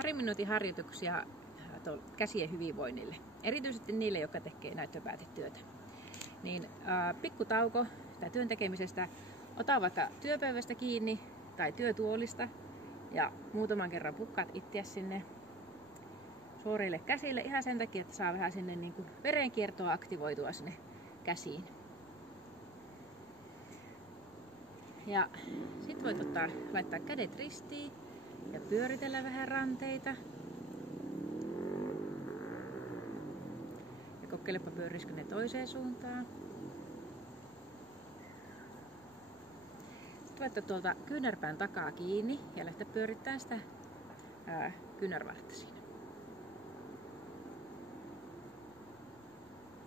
Parin minuutin harjoituksia käsien hyvinvoinnille. Erityisesti niille, jotka tekee näyttöpäätetyötä. Niin pikku tauko työn tekemisestä. Ota vaikka työpöydästä kiinni tai työtuolista ja muutaman kerran pukkaat itseäsi sinne suorille käsille ihan sen takia, että saa vähän sinne niin kuin verenkiertoa aktivoitua sinne käsiin. Ja sit voit laittaa kädet ristiin ja pyöritellä vähän ranteita. Ja kokeilepa pyörisikö ne toiseen suuntaan. Sitten voit tuolta kyynärpään takaa kiinni ja lähteä pyörittämään sitä kyynärvartta siinä.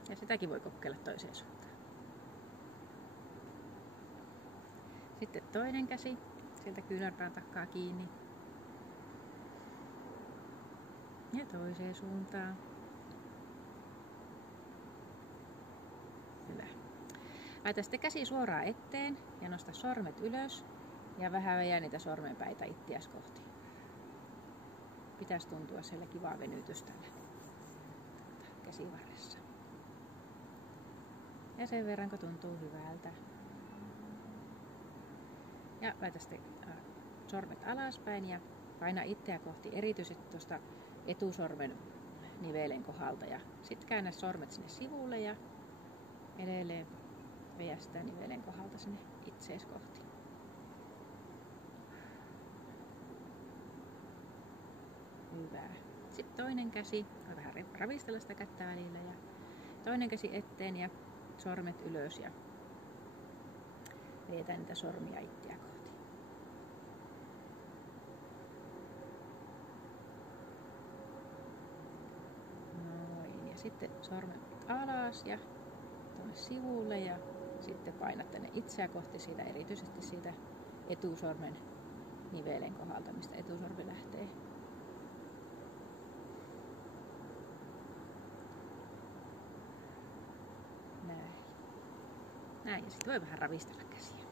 Ja sitäkin voi kokeilla toiseen suuntaan. Sitten toinen käsi sieltä kyynärpään takaa kiinni. Ja toiseen suuntaan. Hyvä. Laita sitten käsi suoraan eteen ja nosta sormet ylös. Ja vähän vejää niitä sormenpäitä ittiäs kohti. Pitäisi tuntua siellä kivaa venytystä käsivarressa. Ja sen verran kun tuntuu hyvältä. Ja laita sitten sormet alaspäin ja paina itseä kohti erityisesti tuosta etusormen nivelen kohdalta. Ja sitten käännä sormet sinne sivulle ja edelleen veä sitä nivelen kohdalta sinne itseesi kohti. Hyvä. Sitten toinen käsi, voi vähän ravistella sitä kättä välillä ja toinen käsi eteen ja sormet ylös ja vedetään niitä sormia itseä kohti. Noin, ja sitten sormet alas ja tuonne sivulle ja sitten painat tänne itseä kohti siitä, erityisesti siitä etusormen nivelen kohdalta, mistä etusormi lähtee. Näin. Ja sitten voi vähän ravistella käsiä.